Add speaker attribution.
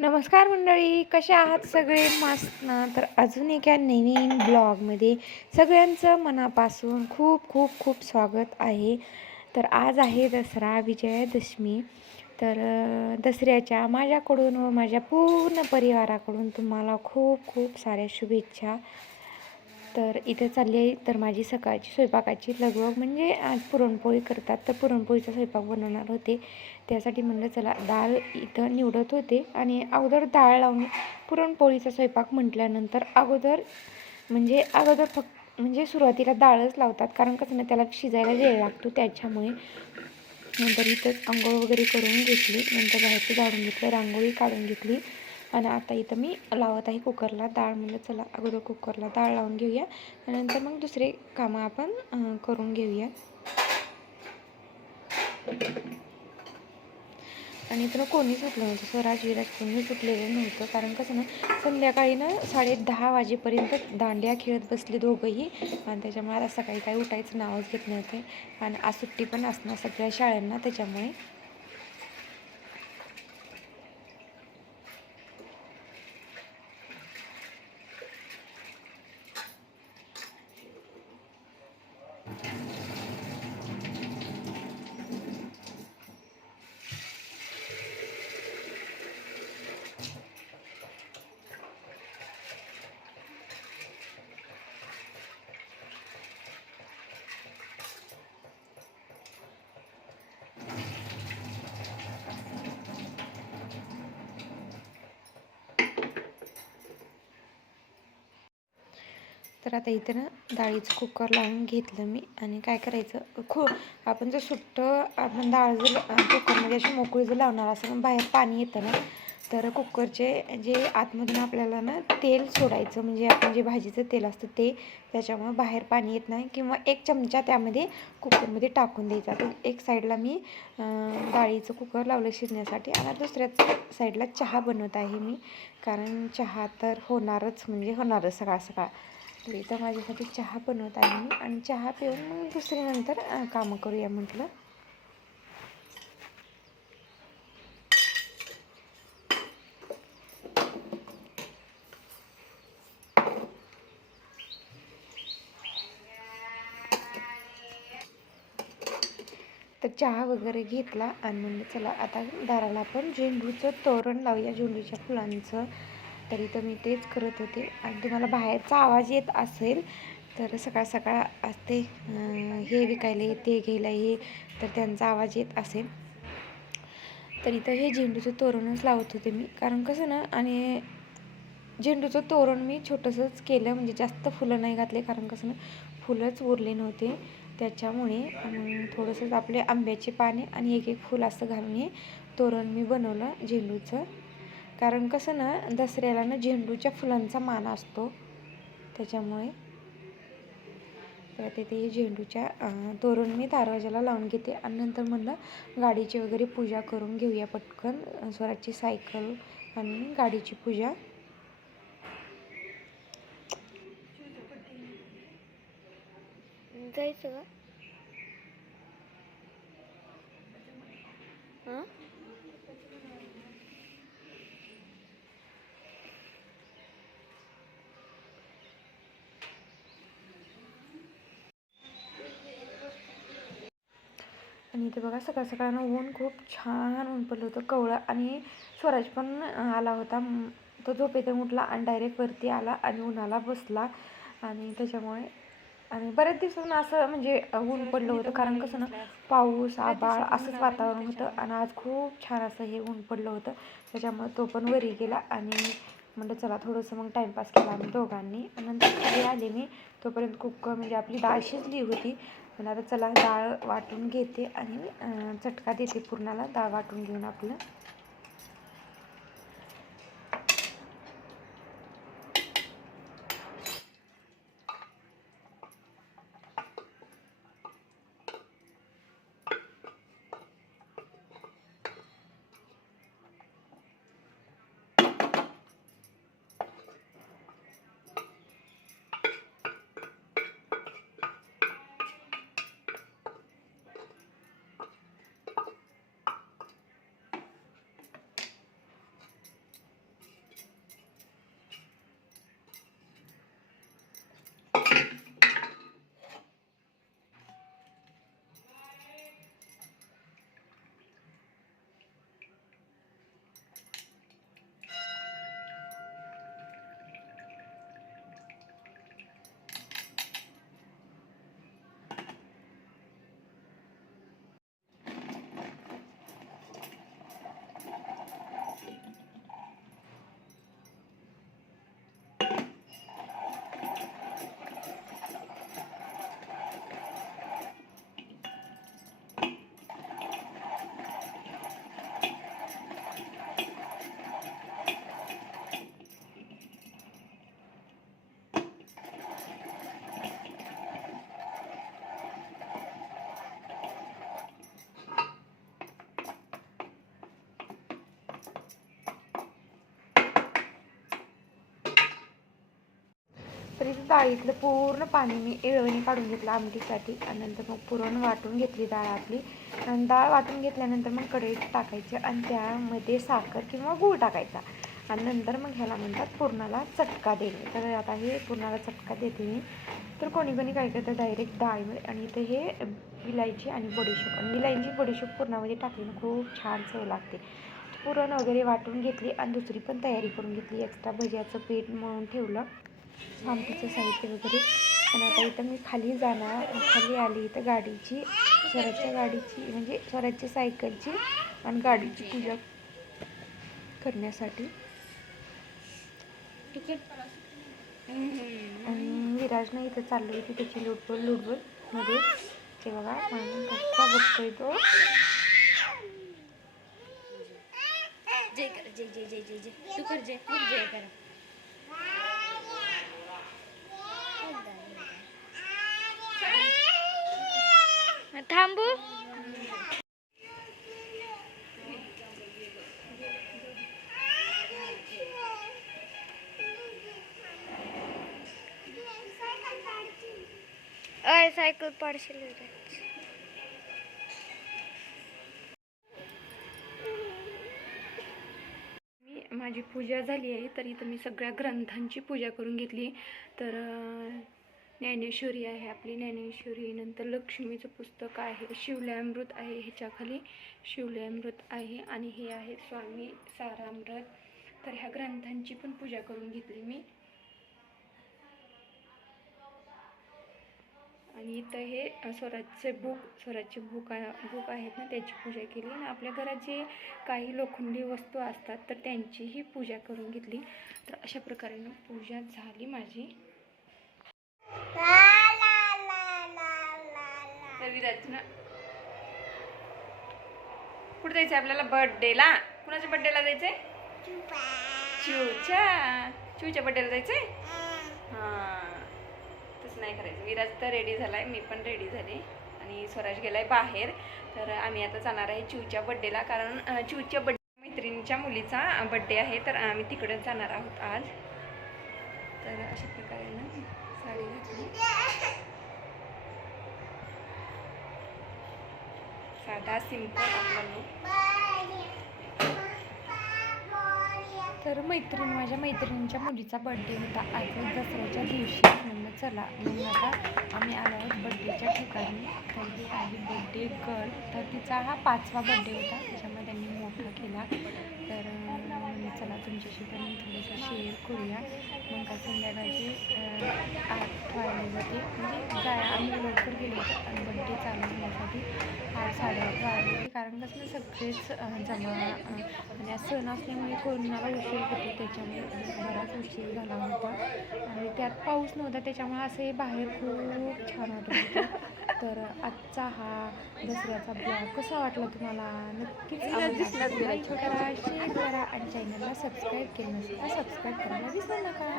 Speaker 1: नमस्कार मंडळी कसे आहात सगळे? मस्त ना? तर अजून एका नवीन ब्लॉगमध्ये सगळ्यांचं मनापासून खूप खूप खूप स्वागत आहे. तर आज आहे दसरा विजयादशमी. तर दसऱ्याच्या माझ्याकडून व माझ्या पूर्ण परिवाराकडून तुम्हाला खूप खूप साऱ्या शुभेच्छा. तर इथे चालली आहे तर माझी सकाळची स्वयंपाकाची लगबग. म्हणजे आज पुरणपोळी करतात तर पुरणपोळीचा स्वयंपाक बनवणार होते. त्यासाठी म्हणलं चला डाळ इथं निवडत होते आणि अगोदर डाळ लावणे पुरणपोळीचा स्वयंपाक म्हटल्यानंतर अगोदर म्हणजे अगोदर फक्त म्हणजे सुरुवातीला डाळच लावतात कारण कसं ना त्याला शिजायला वेळ लागतो त्याच्यामुळे नंतर इथंच आंघोळ वगैरे करून घेतली नंतर बाहेरचं झाडून घेतलं रांगोळी काढून घेतली आणि आता इथं मी लावत आहे कुकरला डाळ म्हणलं चला अगोदर कुकरला डाळ लावून घेऊया नंतर मग दुसरे कामं आपण करून घेऊया. आणि इथं कोणीच सुटलं नव्हतं. स्वराज विराज कोणी सुटलेलं नव्हतं. कारण कसं ना संध्याकाळी ना साडे दहा वाजेपर्यंत दांड्या खेळत बसले दोघंही. आणि त्याच्यामुळे आता सकाळी काही उठायचं नावच घेत नव्हते. आणि आज सुट्टी पण असणार सगळ्या शाळांना त्याच्यामुळे. तर आता इथं ना डाळीचं कुकर लावून घेतलं मी. आणि काय करायचं? खू आपण जर सुट्टं आपण डाळ जर कुकरमध्ये अशी मोकळी जर लावणार असं बाहेर पाणी येतं ना तर कुकरचे जे आतमधून आपल्याला ना तेल सोडायचं म्हणजे आपण जे भाजीचं तेल असतं ते त्याच्यामुळे बाहेर पाणी येत नाही. किंवा एक चमचा त्यामध्ये कुकरमध्ये टाकून द्यायचा. तर एक साईडला मी डाळीचं कुकर लावलं शिजण्यासाठी. आणि दुसऱ्या साईडला चहा बनवत आहे मी. कारण चहा तर होणारच म्हणजे होणारच सकाळ सकाळ. तर इथं माझ्यासाठी चहा बनवत आहे मी. आणि चहा पिऊन मग दुसरी नंतर कामं करूया म्हटलं. तर चहा वगैरे घेतला आणि म्हणलं चला आता दाराला आपण झेंडूचं तोरण लावूया झेंडूच्या फुलांचं. तर इथं मी तेच करत होते. आणि तुम्हाला बाहेरचा आवाज येत असेल तर सकाळ सकाळ असते हे विकायला ये ते घ्यायला ये तर त्यांचा आवाज येत असेल. तर इथं हे झेंडूचं तोरणच लावत होते मी. कारण कसं ना आणि झेंडूचं तोरण मी छोटंसंच केलं म्हणजे जास्त फुलं नाही घातले कारण कसं ना फुलंच उरले नव्हते. त्याच्यामुळे थोडंसंच आपले आंब्याचे पाने आणि एक एक फुल असं घालून हे तोरण मी बनवलं झेंडूचं. कारण कसं ना दसऱ्याला ना झेंडूच्या फुलांचा मान असतो. त्याच्यामुळे तर तिथे हे झेंडूच्या तोरण मी दरवाजाला लावून घेते. आणि नंतर म्हणलं गाडीची वगैरे पूजा करून घेऊया पटकन. स्वराची स्वराजची सायकल आणि गाडीची पूजा.
Speaker 2: जायचं
Speaker 1: आणि इथे बघा सकाळ सकाळनं ऊन खूप छान ऊन पडलं होतं कवळं आणि स्वराज पण आला होता. तो झोपेतून उठला आणि डायरेक्ट वरती आला आणि उन्हाला बसला. आणि त्याच्यामुळे आणि बऱ्याच दिवसातून असं म्हणजे ऊन पडलं होतं कारण कसं ना पाऊस आबाळ असंच वातावरण होतं आणि आज खूप छान असं हे ऊन पडलं होतं. त्याच्यामुळे तो पण वरी गेला आणि म्हणलं चला थोडंसं मग टाईमपास केला आम्ही दोघांनी. नंतर खाली आले मी तोपर्यंत कुकर म्हणजे आपली डाळ शिजली होती. पण आता चला डाळ वाटून घेते आणि चटका देते पूर्णाला. डाळ वाटून घेऊन आपलं. तर इथं डाळीतलं पूर्ण पाणी मी इळवणी काढून घेतलं आमटीसाठी. आणि नंतर मग पुरण वाटून घेतली डाळ आपली. आणि डाळ वाटून घेतल्यानंतर मग कढईत टाकायची आणि त्यामध्ये साखर किंवा गूळ टाकायचा. आणि नंतर मग ह्याला म्हणतात पुरणाला चटका देणे. तर आता हे पुरणाला चटका देते मी. तर कोणी कोणी काय करतं डायरेक्ट डाळीमध्ये आणि इथं हे इलायची आणि बडीशोप. आणि विलायची बडीशोप पुरणामध्ये टाकली खूप छान चव लागते. पुरण वगैरे वाटून घेतली आणि दुसरी पण तयारी करून घेतली. एक्स्ट्रा भज्याचं पीठ मळून ठेवलं. आमटीचं साहित्य वगैरे. आणि आता इथं मी खाली जाणार खाली आली इथं गाडीची स्वराजच्या गाडीची म्हणजे स्वराजच्या सायकलची आणि गाडीची पूजा करण्यासाठी. ठीक आहे आणि विराजनं इथं चाललं होती त्याची लुडबुल लुडबुलमध्ये. ते बघा म्हणून कसा बघतोय तो.
Speaker 2: जय कर जय जय जय जय जय. तू कर जय खूप जय कर.
Speaker 1: थांबू? अय सायकल पाडशील माझी पूजा झाली आहे तर इथं मी सगळ्या ग्रंथांची पूजा करून घेतली. तर ज्ञानेश्वरी आहे आपली ज्ञानेश्वरी. नंतर लक्ष्मीचं पुस्तक आहे शिवलयामृत आहे ह्याच्याखाली. शिवलयामृत आहे आणि हे आहे स्वामी सारामृत. तर ह्या ग्रंथांची पण पूजा करून घेतली मी. आणि इथं हे स्वराजचे बुक स्वराजचे बुक आहे बुक आहेत ना त्याची पूजा केली. आणि आपल्या घरात जे काही लोखंडी वस्तू असतात तर त्यांचीही पूजा करून घेतली. तर अशा प्रकारे पूजा झाली माझी. तर विराज ना? कुठे जायचं आपल्याला? बर्थडेला कुणाच्या बर्थडेला जायचंय? चिवच्या. चूच्या बर्थडेला जायचंय? हां. तसं नाही करायचं. विराज तर रेडी झालाय. मी पण रेडी झाले. आणि स्वराज गेलाय बाहेर. तर आम्ही आता जाणार आहे चूच्या बड्डेला कारण चूच्या चिवच्या बड्डे मैत्रिणीच्या मुलीचा बड्डे आहे. तर आम्ही तिकडेच जाणार आहोत आज. तर अशा प्रकारे ना साडी घातली. साधा सिंपल आपला तर मैत्रीण माझ्या मैत्रिणीच्या मुलीचा बड्डे होता. आज दसऱ्याच्या दिवशी. म्हणलं चला म्हणून आता आम्ही आलो आहोत बड्डेच्या ठिकाणी. तर ही आहे बड्डे गर्ल तर तिचा हा पाचवा बड्डे होता. त्याच्यामुळे त्यांनी मोठा केला. चला तुमच्याशी पण थोडंसं शेअर करूया. मग का संध्याकाळचे आठ वाजले होते. म्हणजे काय आम्ही लवकर गेलो होतो आणि बड्डे चालू होण्यासाठी आठ साडेआठ वाजले होते. कारण कसं ना सगळेच जमा म्हणजे सण असल्यामुळे कोरोनाला उशीर होतो. त्याच्यामुळे बराच उशीर झाला होता. आणि त्यात पाऊस नव्हता त्याच्यामुळे असे बाहेर खूप छान वाटत होतं. तर आजचा हा दसऱ्याचा ब्लॉग कसा वाटला तुम्हाला? नक्कीच आवडला करा शेअर करा आणि चॅनलला सबस्क्राईब केलं नसेल तर सबस्क्राईब करायला विसरू नका